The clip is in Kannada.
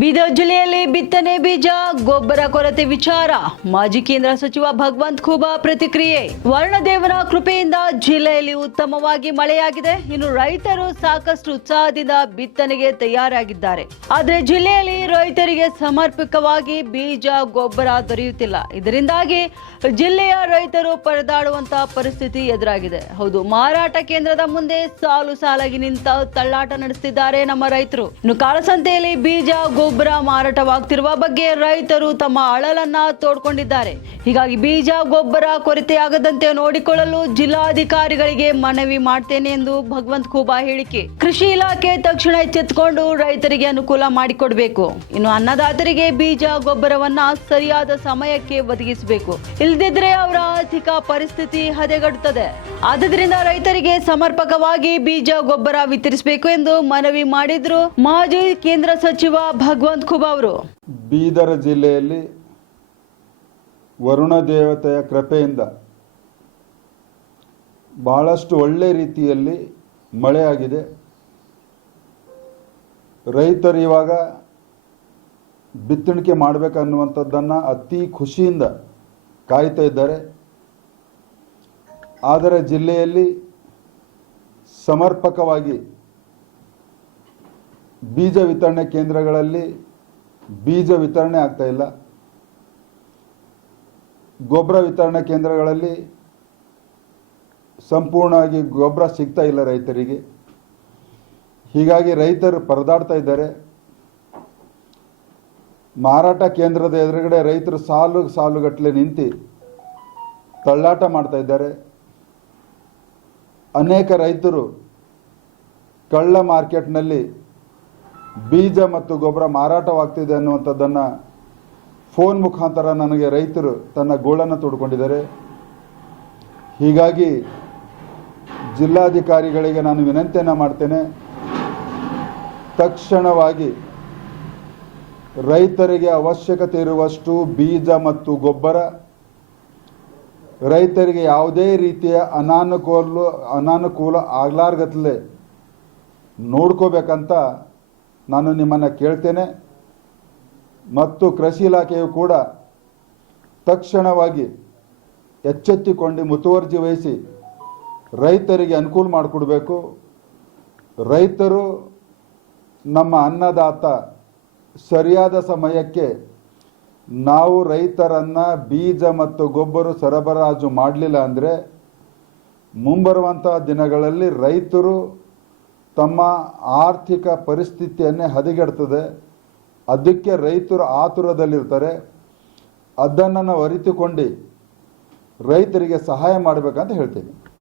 ಬೀದರ್ ಜಿಲ್ಲೆಯಲ್ಲಿ ಬಿತ್ತನೆ ಬೀಜ, ಗೊಬ್ಬರ ಕೊರತೆ ವಿಚಾರ. ಮಾಜಿ ಕೇಂದ್ರ ಸಚಿವ ಭಗವಂತ್ ಖೂಬಾ ಪ್ರತಿಕ್ರಿಯೆ. ವರ್ಣದೇವನ ಕೃಪೆಯಿಂದ ಜಿಲ್ಲೆಯಲ್ಲಿ ಉತ್ತಮವಾಗಿ ಮಳೆಯಾಗಿದೆ. ಇನ್ನು ರೈತರು ಸಾಕಷ್ಟು ಉತ್ಸಾಹದಿಂದ ಬಿತ್ತನೆಗೆ ತಯಾರಾಗಿದ್ದಾರೆ. ಆದರೆ ಜಿಲ್ಲೆಯಲ್ಲಿ ರೈತರಿಗೆ ಸಮರ್ಪಕವಾಗಿ ಬೀಜ, ಗೊಬ್ಬರ ದೊರೆಯುತ್ತಿಲ್ಲ. ಇದರಿಂದಾಗಿ ಜಿಲ್ಲೆಯ ರೈತರು ಪರದಾಡುವಂತಹ ಪರಿಸ್ಥಿತಿ ಎದುರಾಗಿದೆ. ಹೌದು, ಮಾರಾಟ ಕೇಂದ್ರದ ಮುಂದೆ ಸಾಲು ಸಾಲಾಗಿ ನಿಂತ ತಳ್ಳಾಟ ನಡೆಸುತ್ತಿದ್ದಾರೆ ನಮ್ಮ ರೈತರು. ಇನ್ನು ಕಾಳಸಂತೆಯಲ್ಲಿ ಬೀಜ ಗೊಬ್ಬರ ಮಾರಾಟವಾಗ್ತಿರುವ ಬಗ್ಗೆ ರೈತರು ತಮ್ಮ ಅಳಲನ್ನ ತೋಡ್ಕೊಂಡಿದ್ದಾರೆ. ಹೀಗಾಗಿ ಬೀಜ, ಗೊಬ್ಬರ ಕೊರತೆಯಾಗದಂತೆ ನೋಡಿಕೊಳ್ಳಲು ಜಿಲ್ಲಾಧಿಕಾರಿಗಳಿಗೆ ಮನವಿ ಮಾಡ್ತೇನೆ ಎಂದು ಭಗವಂತ್ ಖೂಬಾ ಹೇಳಿಕೆ. ಕೃಷಿ ಇಲಾಖೆ ತಕ್ಷಣ ಎಚ್ಚೆತ್ತುಕೊಂಡು ರೈತರಿಗೆ ಅನುಕೂಲ ಮಾಡಿಕೊಡ್ಬೇಕು. ಇನ್ನು ಅನ್ನದಾತರಿಗೆ ಬೀಜ, ಗೊಬ್ಬರವನ್ನ ಸರಿಯಾದ ಸಮಯಕ್ಕೆ ಒದಗಿಸಬೇಕು. ಇಲ್ದಿದ್ರೆ ಅವರ ಆರ್ಥಿಕ ಪರಿಸ್ಥಿತಿ ಹದೆಗಡುತ್ತದೆ. ಆದ್ದರಿಂದ ರೈತರಿಗೆ ಸಮರ್ಪಕವಾಗಿ ಬೀಜ, ಗೊಬ್ಬರ ವಿತರಿಸಬೇಕು ಎಂದು ಮನವಿ ಮಾಡಿದ್ರು ಮಾಜಿ ಕೇಂದ್ರ ಸಚಿವ ಭಗವಂತ್ ಖುಬಾ ಅವರು. ಬೀದರ್ ಜಿಲ್ಲೆಯಲ್ಲಿ ವರುಣ ದೇವತೆಯ ಕೃಪೆಯಿಂದ ಬಹಳಷ್ಟು ಒಳ್ಳೆ ರೀತಿಯಲ್ಲಿ ಮಳೆಯಾಗಿದೆ ರೈತರು ಇವಾಗ ಬಿತ್ತಣಿಕೆ ಮಾಡಬೇಕನ್ನುವಂಥದ್ದನ್ನು ಅತಿ ಖುಷಿಯಿಂದ ಕಾಯ್ತಾ ಇದ್ದಾರೆ. ಆದರೆ ಜಿಲ್ಲೆಯಲ್ಲಿ ಸಮರ್ಪಕವಾಗಿ ಬೀಜ ವಿತರಣೆ ಕೇಂದ್ರಗಳಲ್ಲಿ ಬೀಜ ವಿತರಣೆ ಆಗ್ತಾ ಇಲ್ಲ. ಗೊಬ್ಬರ ವಿತರಣೆ ಕೇಂದ್ರಗಳಲ್ಲಿ ಸಂಪೂರ್ಣವಾಗಿ ಗೊಬ್ಬರ ಸಿಗ್ತಾ ಇಲ್ಲ ರೈತರಿಗೆ. ಹೀಗಾಗಿ ರೈತರು ಪರದಾಡ್ತಾ ಇದ್ದಾರೆ. ಮಾರಾಟ ಕೇಂದ್ರದ ಎದುರುಗಡೆ ರೈತರು ಸಾಲು ಸಾಲುಗಟ್ಟಲೆ ನಿಂತು ತಳ್ಳಾಟ ಮಾಡ್ತಾ ಇದ್ದಾರೆ. ಅನೇಕ ರೈತರು ಕಳ್ಳ ಮಾರ್ಕೆಟ್ನಲ್ಲಿ ಬೀಜ ಮತ್ತು ಗೊಬ್ಬರ ಮಾರಾಟವಾಗ್ತಿದೆ ಅನ್ನುವಂಥದ್ದನ್ನು ಫೋನ್ ಮುಖಾಂತರ ನನಗೆ ರೈತರು ತನ್ನ ಗೋಳನ್ನು ತೋಡ್ಕೊಂಡಿದ್ದಾರೆ. ಹೀಗಾಗಿ ಜಿಲ್ಲಾಧಿಕಾರಿಗಳಿಗೆ ನಾನು ವಿನಂತಿಯನ್ನು ಮಾಡ್ತೇನೆ. ತಕ್ಷಣವಾಗಿ ರೈತರಿಗೆ ಅವಶ್ಯಕತೆ ಇರುವಷ್ಟು ಬೀಜ ಮತ್ತು ಗೊಬ್ಬರ, ರೈತರಿಗೆ ಯಾವುದೇ ರೀತಿಯ ಅನಾನುಕೂಲ ಅನಾನುಕೂಲ ಆಗ್ಲಾರ್ಗತ್ಲೆ ನೋಡ್ಕೋಬೇಕಂತ ನಾನು ನಿಮ್ಮನ್ನು ಕೇಳ್ತೇನೆ ಮತ್ತು ಕೃಷಿ ಇಲಾಖೆಯು ಕೂಡ ತಕ್ಷಣವಾಗಿ ಎಚ್ಚೆತ್ತಿಕೊಂಡು ಮುತುವರ್ಜಿ ವಹಿಸಿ ರೈತರಿಗೆ ಅನುಕೂಲ ಮಾಡಿಕೊಡ್ಬೇಕು. ರೈತರು ನಮ್ಮ ಅನ್ನದಾತ ಸರಿಯಾದ ಸಮಯಕ್ಕೆ ನಾವು ರೈತರನ್ನು ಬೀಜ ಮತ್ತು ಗೊಬ್ಬರ ಸರಬರಾಜು ಮಾಡಲಿಲ್ಲ ಅಂದರೆ ಮುಂಬರುವಂಥ ದಿನಗಳಲ್ಲಿ ರೈತರು ತಮ್ಮ ಆರ್ಥಿಕ ಪರಿಸ್ಥಿತಿಯನ್ನೇ ಹದಗೆಡ್ತದೆ. ಅದಕ್ಕೆ ರೈತರು ಆತುರದಲ್ಲಿರ್ತಾರೆ. ಅದನ್ನು ನಾವು ಅರಿತುಕೊಂಡು ರೈತರಿಗೆ ಸಹಾಯ ಮಾಡಬೇಕಂತ ಹೇಳ್ತೀನಿ.